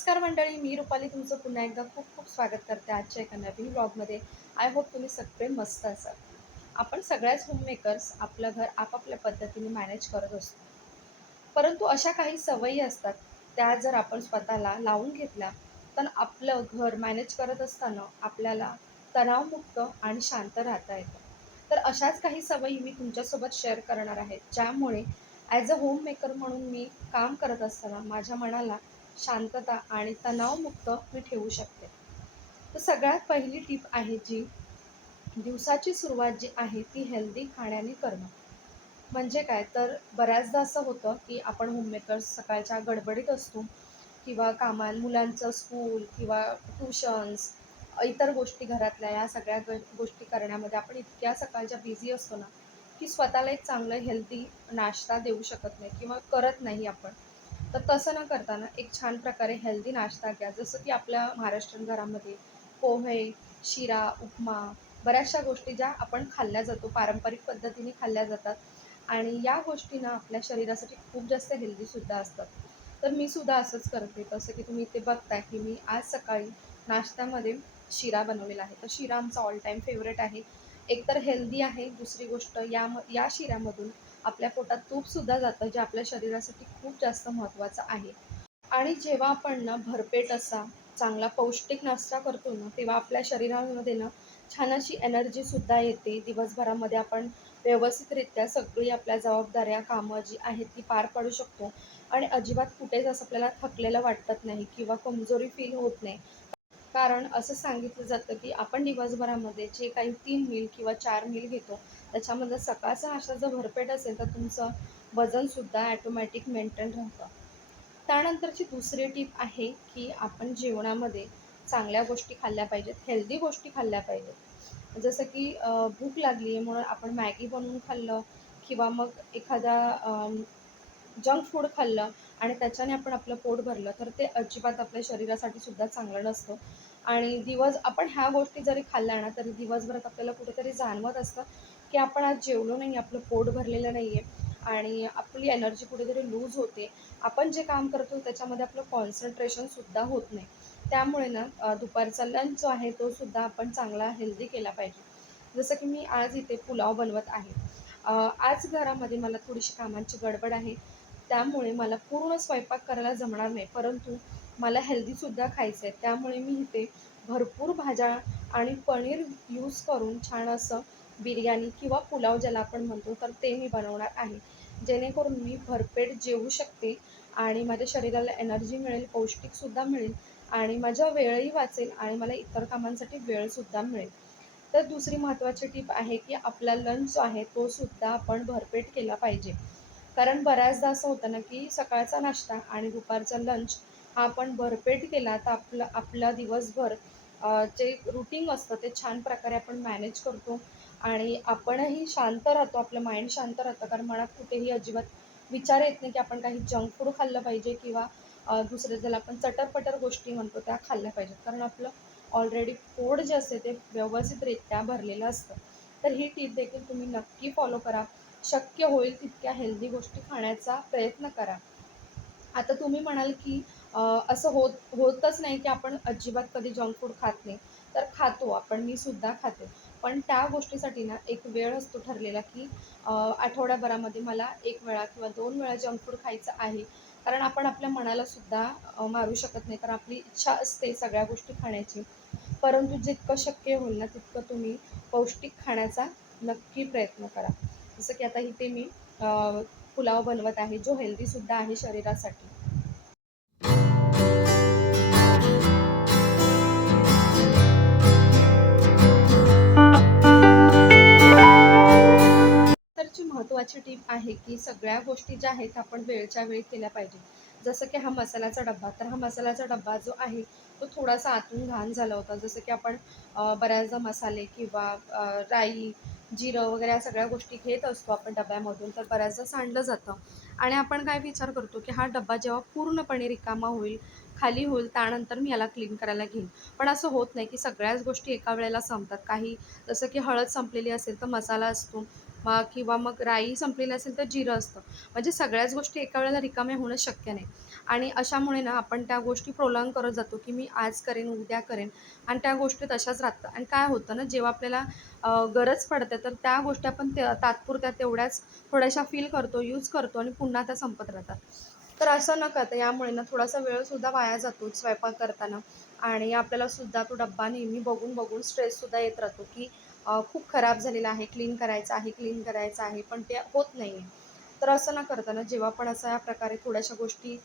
नमस्कार मंडळी, मी रुपाली तुमचं पुन्हा एकदा खूप खूप स्वागत करते आजच्या एका नवीन व्लॉगमध्ये. आय होप तुम्ही सगळे मस्त असाल. आपण सगळ्याच होममेकर्स आपलं घर आपापल्या पद्धतीने मॅनेज करत असतो. परंतु अशा काही सवयी असतात, त्या जर आपण स्वतःला लावून घेतल्या, तर आपलं घर मॅनेज करत असताना आपल्याला तणावमुक्त आणि शांत राहता येतं. तर अशाच काही सवयी मी तुमच्यासोबत शेअर करणार आहे, ज्यामुळे ॲज अ होममेकर म्हणून मी काम करत असताना माझ्या मनाला शांतता आणि तणावमुक्त मी ठेवू शकते. तर सगळ्यात पहिली टिप आहे जी दिवसाची सुरुवात जी आहे ती हेल्दी खाण्याने करणं. म्हणजे काय तर बऱ्याचदा असं होतं की आपण होममेकर्स सकाळच्या गडबडीत असतो किंवा मुलांचं स्कूल किंवा ट्युशन्स, इतर गोष्टी घरातल्या या सगळ्या गोष्टी करण्यामध्ये आपण इतक्या सकाळच्या बिझी असतो ना, की स्वतःला एक चांगलं हेल्दी नाश्ता देऊ शकत नाही किंवा करत नाही आपण. तर तसं न करताना एक छान प्रकारे हेल्दी नाश्ता घ्या. जसं की आपल्या महाराष्ट्रीयन घरामध्ये पोहे, शिरा, उपमा, बऱ्याचशा गोष्टी ज्या आपण खाल्ल्या जातो, पारंपरिक पद्धतीने खाल्ल्या जातात आणि या गोष्टी ना आपल्या शरीरासाठी खूप जास्त हेल्दीसुद्धा असतात. तर मी सुद्धा असंच करते. जसं की तुम्ही इथे बघताय की मी आज सकाळी नाश्त्यामध्ये शिरा बनवलेला आहे. तर शिरा आमचा ऑल टाईम फेवरेट आहे. एकतर हेल्दी आहे, दुसरी गोष्ट या शिऱ्यामधून आपल्या पोटात तूपसुद्धा जातं, जे आपल्या शरीरासाठी खूप जास्त महत्त्वाचं आहे. आणि जेव्हा आपण ना भरपेट असा चांगला पौष्टिक नाश्ता करतो ना, तेव्हा आपल्या शरीरामध्ये ना छान अशी एनर्जीसुद्धा येते. दिवसभरामध्ये आपण व्यवस्थितरित्या सगळी आपल्या जबाबदाऱ्या, कामं जी आहेत ती पार पाडू शकतो आणि अजिबात कुठेच असं आपल्याला थकलेलं वाटत नाही किंवा कमजोरी फील होत नाही. कारण असं सांगितलं जातं, की आपण दिवसभरामध्ये जे काही 3 मील किंवा 4 मील घेतो, त्याच्यामधलं सकाळचा नाश्ता जर भरपेट असेल, तर तुमचं वजनसुद्धा ॲटोमॅटिक मेंटेन राहतं. त्यानंतरची दुसरी टीप आहे, की आपण जेवणामध्ये चांगल्या गोष्टी खाल्ल्या पाहिजेत, हेल्दी गोष्टी खाल्ल्या पाहिजेत. जसं की भूक लागली आहे म्हणून आपण मॅगी बनवून खाल्लं किंवा मग एखादा जंक फूड खाल्लं आणि त्याच्याने आपण आपलं पोट भरलं, तर ते अजिबात आपल्या शरीरासाठी सुद्धा चांगलं नसतं. आणि आपण ह्या गोष्टी जरी खाल्ल्या ना, तरी दिवसभरात आपल्याला कुठेतरी जाणवत असतं, की आपण आज जेवलो नाही, आपलं पोट भरलेलं नाही आहे आणि आपली एनर्जी कुठेतरी लूज होते. आपण जे काम करतो त्याच्यामध्ये आपलं कॉन्सन्ट्रेशनसुद्धा होत नाही. त्यामुळे ना दुपारचा लंच जो आहे तो सुद्धा आपण चांगला हेल्दी केला पाहिजे. जसं की मी आज इथे पुलाव बनवत आहे. आज घरामध्ये मला थोडीशी कामांची गडबड आहे. त्यामुळे मला पूर्ण स्वयंपाक करायला जमणार नाही. परंतु मला हेल्दीसुद्धा खायचं आहे. त्यामुळे मी इथे भरपूर भाज्या आणि पनीर यूज करून छान असं बिर्याणी किंवा पुलाव ज्याला आपण म्हणतो, तर ते मी बनवणार आहे. जेणेकरून मी भरपेट जेवू शकते आणि माझ्या शरीराला एनर्जी मिळेल, पौष्टिकसुद्धा मिळेल आणि माझा वेळही वाचेल आणि मला इतर कामांसाठी वेळसुद्धा मिळेल. तर दुसरी महत्त्वाची टीप आहे, की आपला लंच जो आहे तो सुद्धा आपण भरपेट केला पाहिजे. कारण बऱ्याचदा असं होतं ना, की सकाळचा नाश्ता आणि दुपारचा लंच हा आपण भरपेट केला तर आपला दिवसभर जे रुटीन असतं ते छान प्रकारे आपण मॅनेज करतो आणि आपणही शांत राहतो, आपलं माइंड शांत राहतं. कारण मनात कुठेही अजिबात विचार येत नाही, की आपण काही जंक फूड खाल्लं पाहिजे किंवा दुसरं ज्याला आपण चटर गोष्टी म्हणतो त्या खाल्ल्या पाहिजेत. कारण आपलं ऑलरेडी पोट जे असते ते व्यवस्थितरित्या भरलेलं असतं. तर ही टीप देखील तुम्ही नक्की फॉलो करा. शक्य होईल तितक्या हेल्दी गोष्टी खाण्याचा प्रयत्न करा. आता तुम्ही म्हणाल, की असं होतच नाही, की आपण अजिबात कधी जंक फूड खात नाही. तर खातो आपण, मी सुद्धा खाते. पण त्या गोष्टीसाठी ना एक वेळ असतो ठरलेला, की आठवड्याभरामध्ये मला 1 वेळा किंवा 2 वेळा जंक फूड खायचं आहे. कारण आपण आपल्या मनाला सुद्धा मारू शकत नाही. कारण आपली इच्छा असते सगळ्या गोष्टी खाण्याची. परंतु जितकं शक्य होईल ना, तितकं तुम्ही पौष्टिक खाण्याचा नक्की प्रयत्न करा. जसं की आता इथे मी पुलाव बनवत आहे, जो हेल्दीसुद्धा आहे शरीरासाठी. तरची महत्त्वाची टीप आहे, की सगळ्या गोष्टी ज्या आहेत आपण वेळच्या वेळी केल्या पाहिजे. जसं की हा मसाल्याचा डब्बा, तर हा मसाल्याचा डब्बा जो आहे, तो थोडासा आतून घाण झाला होता. जसं की आपण बऱ्याचदा मसाले किंवा राई, जिरं वगैरे या सगळ्या गोष्टी घेत असतो आपण डब्यामधून, तर बऱ्याचदा सांडलं जातं आणि आपण काय विचार करतो, की हा डब्बा जेव्हा पूर्णपणे रिकामा होईल, खाली होईल, त्यानंतर मी याला क्लीन करायला घेईन. पण असं होत नाही, की सगळ्याच गोष्टी एका वेळेला संपतात. काही जसं की हळद संपलेली असेल, तर मसाला असतो किंवा मग राई संपलेली असेल तर जिरं असतं. म्हणजे सगळ्याच गोष्टी एका वेळेला रिकाम्या होणं शक्य नाही. आणि अशामुळे ना आपण त्या गोष्टी प्रोलॉन्ग करत जातो, की मी आज करेन, उद्या करेन आणि त्या गोष्टी तशाच राहतात. आणि काय होतं ना, जेव्हा आपल्याला गरज पडते तर त्या गोष्टी आपण तात्पुरत्या तेवढ्याच थोड्याशा फील करतो, यूज करतो आणि पुन्हा त्या संपत राहतात. तर असं न करता यामुळे ना थोडासा वेळसुद्धा वाया जातो स्वयंपाक करताना आणि आपल्याला सुद्धा तो डब्बा नेहमी बघून बघून स्ट्रेससुद्धा येत राहतो, की खूप खराब झालेला आहे, क्लीन करायचं आहे, क्लीन करायचं आहे, पण ते होत नाही आहे. तर असं न करता ना जेव्हा पण अशा प्रकारे थोड्याशा गोष्टी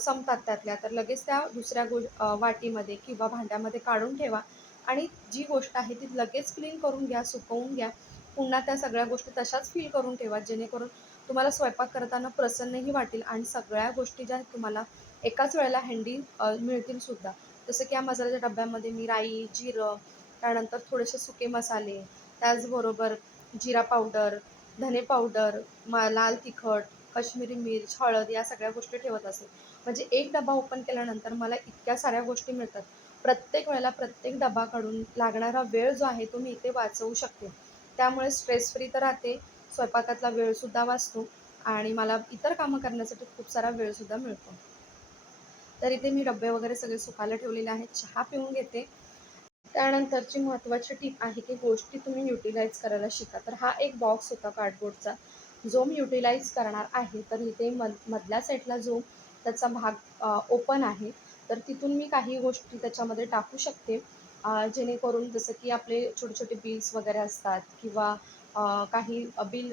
संपतात त्यातल्या, तर लगेच त्या दुसऱ्या वाटीमध्ये किंवा भांड्यामध्ये काढून ठेवा आणि जी गोष्ट आहे ती लगेच क्लीन करून घ्या, सुकवून घ्या. पुन्हा त्या सगळ्या गोष्टी तशाच फील करून ठेवा, जेणेकरून तुम्हाला स्वयंपाक करताना प्रसन्नही वाटेल आणि सगळ्या गोष्टी ज्या आहेत तुम्हाला एकाच वेळेला हँडी मिळतील सुद्धा. जसं की या मसाल्याच्या डब्यामध्ये मी राई, जिरं, त्यानंतर थोडेसे सुके मसाले, त्याचबरोबर जिरा पावडर, धने पावडर, लाल तिखट, काश्मीरी मिर्च, हळद या सगळ्या गोष्टी ठेवत असते. म्हणजे एक डबा ओपन केल्यानंतर मला इतक्या साऱ्या गोष्टी मिळतात. प्रत्येक वेळेला प्रत्येक डबा काढून लागणारा वेळ जो आहे तो मी इथे वाचवू शकते. त्यामुळे स्ट्रेस फ्री तर राहते, स्वयंपाकातला वेळसुद्धा वाचतो आणि मला इतर कामं करण्यासाठी खूप सारा वेळसुद्धा मिळतो. तर इथे मी डब्बे वगैरे सगळे सुकायला ठेवलेले आहेत. चहा पिऊन घेते. त्यानंतरची महत्त्वाची टीप आहे की गोष्टी तुम्ही युटिलाइज करायला शिका. तर हा एक बॉक्स होता कार्डबोर्डचा, जो मी युटिलाइज करणार आहे. तर इथे मधल्या साईडला जो त्याचा भाग ओपन आहे, तर तिथून मी काही गोष्टी त्याच्यामध्ये टाकू शकते. जेणेकरून जसं की आपले छोटे-छोटे बिल्स वगैरे असतात किंवा काही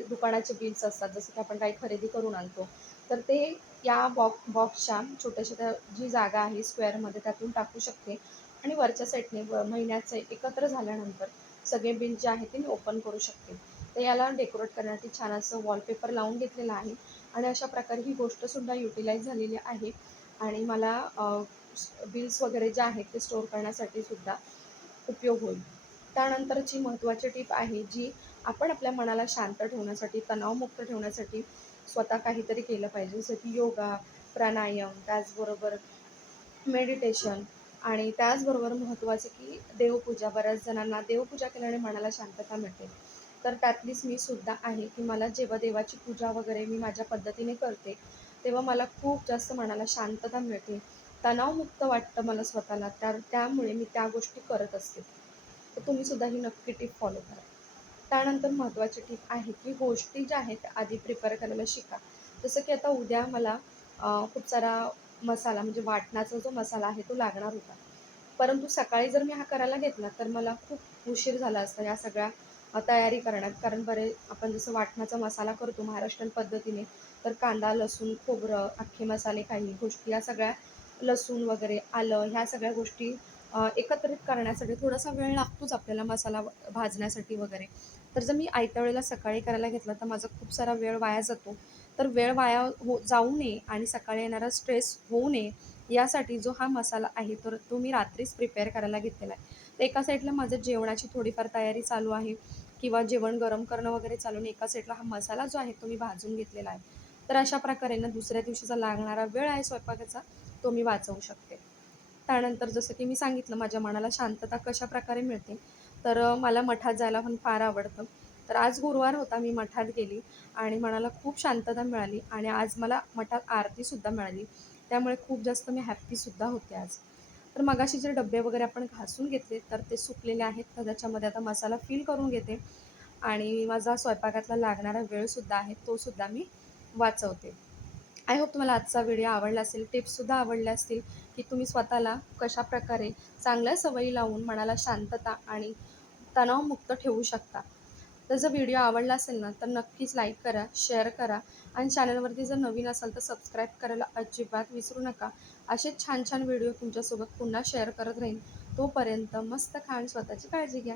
दुकानाचे बिल्स असतात, जसं की आपण काही खरेदी करून आणतो. तर ते या बॉक्सच्या छोट्या-छोट्या जी जागा आहे स्क्वेअरमध्ये त्यातून टाकू शकते आणि वरच्या साईडने महिन्याचे एकत्र झाल्यानंतर सगळे बिल जे आहे ते मी ओपन करू शकते. तर याला डेकोरेट करण्यासाठी छान असं वॉलपेपर लावून घेतलेलं आहे आणि अशा प्रकारे ही गोष्टसुद्धा युटिलाइज झालेली आहे आणि मला बिल्स वगैरे जे आहेत ते स्टोअर करण्यासाठी सुद्धा उपयोग होईल. त्यानंतरची महत्त्वाची टीप आहे जी आपण आपल्या मनाला शांत ठेवण्यासाठी, तणावमुक्त ठेवण्यासाठी स्वतः काहीतरी केलं पाहिजे. जसं की योगा, प्राणायाम, त्याचबरोबर मेडिटेशन आणि त्याचबरोबर महत्त्वाचं की देवपूजा. बऱ्याच जणांना देवपूजा केल्याने मनाला शांतता मिळते. तर त्यातलीच मी सुद्धा आहे, की मला जेव्हा देवाची पूजा वगैरे मी माझ्या पद्धतीने करते, तेव्हा मला खूप जास्त मनाला शांतता मिळते. तणावमुक्त वाटतं मला स्वतःला. त्यामुळे मी त्या गोष्टी करत असते. तर तुम्हीसुद्धा ही नक्की टिप फॉलो करा. त्यानंतर महत्त्वाची टिप आहे, की गोष्टी ज्या आहेत त्या आधी प्रिपेअर करायला शिका. जसं की आता उद्या मला खूप सारा मसाला म्हणजे वाटणाचा जो मसाला आहे तो लागणार होता. परंतु सकाळी जर मी हा करायला घेतला तर मला खूप उशीर झाला असता या सगळ्या तयारी करण्यात. कारण आपण जसं वाटणाचा मसाला करतो महाराष्ट्रीयन पद्धतीने, तर कांदा, लसूण, खोबरं, अख्खे मसाले काही गोष्टी या सगळ्या लसूण वगैरे, आलं ह्या सगळ्या गोष्टी एकत्रित करण्यासाठी थोडासा वेळ लागतोच आपल्याला मसाला भाजण्यासाठी वगैरे. तर जर मी आयत्या वेळेला सकाळी करायला घेतला तर माझा खूप सारा वेळ वाया जातो. तर वेळ वाया जाऊ नये आणि सकाळी येणारा स्ट्रेस होऊ नये यासाठी जो हा मसाला आहे तर तो मी रात्रीच प्रिपेअर करायला घेतलेला आहे. तर एका साईडला माझं जेवणाची थोडीफार तयारी चालू आहे किंवा जेवण गरम करणं वगैरे चालू आणि एका साईडला हा मसाला जो आहे तो मी भाजून घेतलेला आहे. तर अशा प्रकारे ना दुसऱ्या दिवशीचा लागणारा वेळ आहे स्वयंपाकाचा तो मी वाचवू शकते. त्यानंतर जसं की मी सांगितलं माझ्या मनाला शांतता कशाप्रकारे मिळते, तर मला मठात जायला पण फार आवडतं. तर आज गुरुवार होता, मी मठात गेली आणि मनाला खूप शांतता मिळाली आणि आज मला मठात आरतीसुद्धा मिळाली. त्यामुळे खूप जास्त मी हॅप्पीसुद्धा होते आज. तर मगाशी जे डब्बे वगैरे आपण घासून घेतले, तर ते सुकलेले आहेत. तर त्याच्यामध्ये आता मसाला फिल करून घेते आणि माझा स्वयंपाकातला लागणारा वेळसुद्धा आहे, तोसुद्धा मी वाचवते. आय होप तुम्हाला आजचा व्हिडिओ आवडला असेल, टिप्ससुद्धा आवडल्या असतील, की तुम्ही स्वतःला कशाप्रकारे चांगल्या सवयी लावून मनाला शांतता आणि तणावमुक्त ठेवू शकता. तर जर व्हिडिओ आवडला असेल ना, तर नक्कीच लाईक करा, शेअर करा आणि चॅनलवरती जर नवीन असाल तर सबस्क्राईब करायला अजिबात विसरू नका. असेच छान छान व्हिडिओ तुमच्यासोबत पुन्हा शेअर करत राहीन. तोपर्यंत मस्त खा आणि स्वतःची काळजी घ्या.